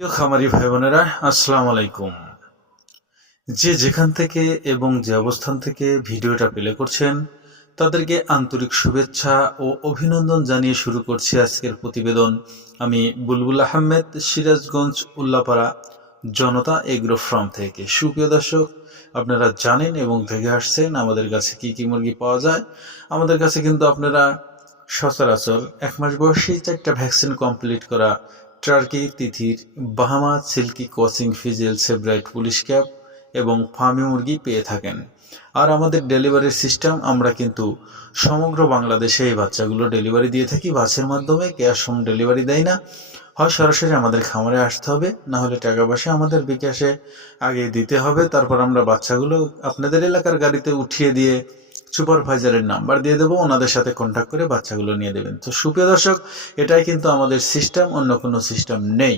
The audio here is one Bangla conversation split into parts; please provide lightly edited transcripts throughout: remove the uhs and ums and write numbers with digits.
প্রিয় খামারি ভাই বোনেরা, আসসালামু আলাইকুম। যে যেখান থেকে এবং যে অবস্থান থেকে ভিডিওটা প্লে করছেন তাদেরকে আন্তরিক শুভেচ্ছা ও অভিনন্দন জানিয়ে শুরু করছি আজকের প্রতিবেদন। আমি বুলবুল আহমেদ, সিরাজগঞ্জ উল্লাপাড়া জনতা এগ্রো ফার্ম থেকে। সুপ্রিয় দর্শক, আপনারা জানেন এবং দেখে আসছেন আমাদের কাছে কি কি মুরগি পাওয়া যায়। আমাদের কাছে কিন্তু আপনারা সচরাচর 1 মাস বয়সী 4টা ভ্যাকসিন কমপ্লিট করা টার্কি, তিথির, Bahama, silky, coaching, ফিজেল, Sebright, police cap এবং ফার্মি মুরগি পেয়ে থাকেন। আর আমাদের ডেলিভারির সিস্টেম, আমরা কিন্তু সমগ্র বাংলাদেশে এই বাচ্চাগুলো ডেলিভারি দিয়ে থাকি বাসের মাধ্যমে। ক্যাশ হোম ডেলিভারি দেয় না, হয় সরাসরি আমাদের খামারে আসতে হবে, না হলে টাকা পয়সা আমাদের বিকাশে আগে দিতে হবে। তারপর আমরা বাচ্চাগুলো আপনাদের এলাকার গাড়িতে উঠিয়ে দিয়ে সুপারভাইজারের নাম্বার দিয়ে দেবো, ওনাদের সাথে কন্ট্যাক্ট করে বাচ্চাগুলো নিয়ে দেবেন। তো সুপ্রিয় দর্শক, এটাই কিন্তু আমাদের সিস্টেম, অন্য কোনো সিস্টেম নেই।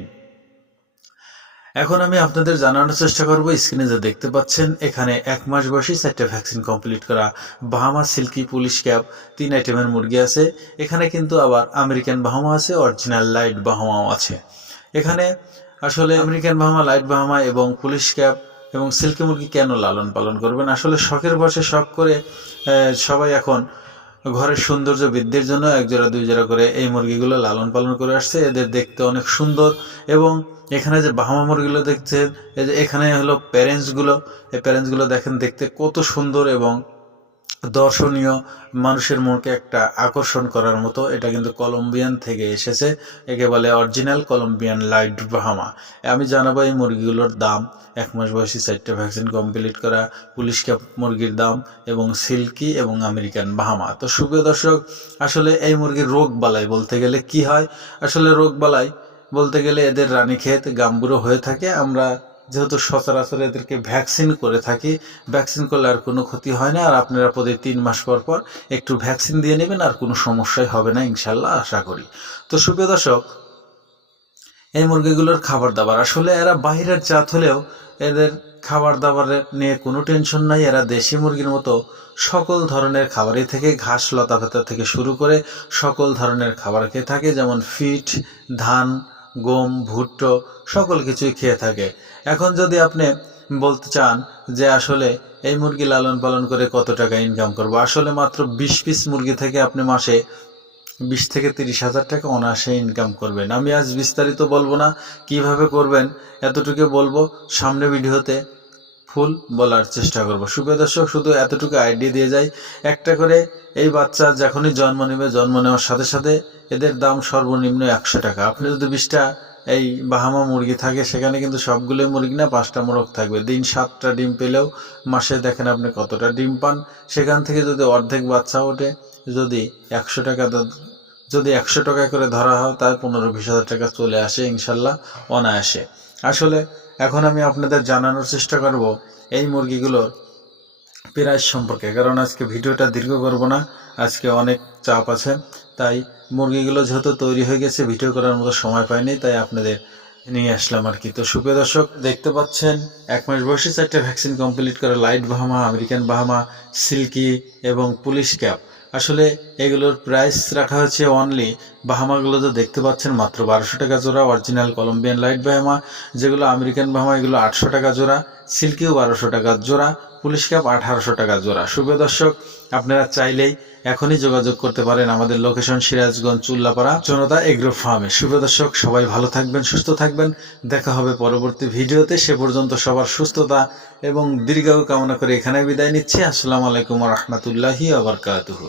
এখন আমি আপনাদের জানানোর চেষ্টা করব, স্ক্রিনে যা দেখতে পাচ্ছেন এখানে 1 মাস বয়সী 4টা ভ্যাকসিন কমপ্লিট করা বাহামা, সিল্কি, পুলিশ ক্যাপ 3 আইটেমের মুরগি আছে। এখানে কিন্তু আবার আমেরিকান বাহামা আছে, অরিজিনাল লাইট বাহামাও আছে। এখানে আসলে আমেরিকান বাহামা, লাইট বাহামা এবং পুলিশ ক্যাপ এবং সিল্কি মুরগি কেন লালন পালন করবেন? আসলে শখের বশে শখ করে সবাই এখন ঘরের সৌন্দর্য বৃদ্ধির জন্য 1 জোড়া 2 জোড়া করে এই মুরগিগুলো লালন পালন করে আসছে। এদের দেখতে অনেক সুন্দর এবং এখানে যে বাহামা মুরগিগুলো দেখছেন, এই যে এখানে হলো প্যারেন্টসগুলো, এই প্যারেন্টসগুলো দেখেন দেখতে কত সুন্দর এবং দর্শনীয়, মানুষের মনকে একটা আকর্ষণ করার মতো। এটা কিন্তু কলম্বিয়ান থেকে এসেছে, একে বলে অরিজিনাল কলম্বিয়ান লাইট বাহামা। আমি জানাবো এই মুরগিগুলোর দাম, 1 মাস বয়সী 4টা ভ্যাকসিন কমপ্লিট করা পুলিশ ক্যাপ মুরগির দাম এবং সিল্কি এবং আমেরিকান বাহামা। তো সুপ্রিয় দর্শক, আসলে এই মুরগির রোগ বালাই বলতে গেলে কি হয়? আসলে রোগ বালাই বলতে গেলে এদের রানীক্ষেত, গাম্বুরো হয়ে থাকে। আমরা যেহেতু সচরাচর এদেরকে ভ্যাকসিন করে থাকি, ভ্যাকসিন করলে আর কোনো ক্ষতি হয় না। আর আপনারা প্রতি 3 মাস পর পর একটু ভ্যাকসিন দিয়ে নেবেন, আর কোনো সমস্যাই হবে না ইনশাল্লাহ, আশা করি। তো সুপ্রিয় দর্শক, এই মুরগিগুলোর খাবার দাবার, আসলে এরা বাহিরের জাত হলেও এদের খাবার দাবারের নিয়ে কোনো টেনশন নাই। এরা দেশি মুরগির মতো সকল ধরনের খাবারই থেকে, ঘাস লতা পাতা থেকে শুরু করে সকল ধরনের খাবার খেয়ে থাকে, যেমন ফিট, ধান, গম, ভুট্টো সকল কিছুই খেয়ে থাকে। এখন যদি আপনি বলতে চান যে আসলে এই মুরগি লালন পালন করে কত টাকা ইনকাম করবো, আসলে মাত্র 20 পিস মুরগি থেকে আপনি মাসে 20 থেকে 30 হাজার টাকা অনায়াসে ইনকাম করবেন। আমি আজ বিস্তারিত বলবো না, কিভাবে করবেন এতটুকু বলবো, সামনে ভিডিওতে ফুল বলার চেষ্টা করব। সুপ্রিয় দর্শক, শুধু এতটুকু আইডিয়া দিয়ে যাই, একটা করে এই বাচ্চা যখনই জন্ম নেবে, জন্ম নেওয়ার সাথে সাথে এদের দাম সর্বনিম্ন 100 টাকা। আপনি যদি 20টা এই বাহামা মুরগি থাকে, সেখানে কিন্তু সবগুলোই মুরগি না, 5টা মোরগ থাকবে। দিন 7টা ডিম পেলেও মাসে দেখেন আপনি কতটা ডিম পান। সেখান থেকে যদি অর্ধেক বাচ্চা ওঠে, যদি 100 টাকা যদি 100 টাকা করে ধরা হয়, তার 15-20 হাজার টাকা চলে আসে ইনশাল্লাহ অনায়াসে। আসলে এখন আমি আপনাদের জানানোর চেষ্টা করব এই মুরগিগুলোর প্রাইস সম্পর্কে, কারণ আজকে ভিডিওটা দীর্ঘ করব না, আজকে অনেক চাপ আছে। তাই মুরগিগুলো যেহেতু তৈরি হয়ে গেছে, ভিডিও করার মতো সময় পাইনি, তাই আপনাদের নিয়ে আসলাম আর কি। তো সুপ্রিয় দর্শক, দেখতে পাচ্ছেন 1 মাস বয়সী 4টা ভ্যাকসিন কমপ্লিট করে light Bahama, American Bahama, silkie এবং পুলিশ ক্যাপ। আসলে এগুলোর প্রাইস রাখা হচ্ছে অনলি, বাহামাগুলো তো দেখতে পাচ্ছেন মাত্র 1200 টাকা জোড়া, অরিজিনাল কলম্বিয়ান লাইট বাহামা যেগুলো আমেরিকান বাহামা এগুলো 800 টাকা জোড়া, সিল্কিও 1200 টাকা জোড়া, পুলিশ ক্যাপ 1800 টাকা জোড়া। সুপ্রিয় দর্শক, আপনারা চাইলেই এখনই যোগাযোগ করতে পারেন আমাদের লোকেশন সিরাজগঞ্জ উল্লাপাড়া জনতা এগ্রো ফার্মে। সুপ্রিয় দর্শক, সবাই ভালো থাকবেন, সুস্থ থাকবেন, দেখা হবে পরবর্তী ভিডিওতে। সে পর্যন্ত সবার সুস্থতা এবং দীর্ঘায়ু কামনা করে এখানে বিদায় নিচ্ছি। আসসালামু আলাইকুম ওয়া রাহমাতুল্লাহি ওয়া বারাকাতুহু।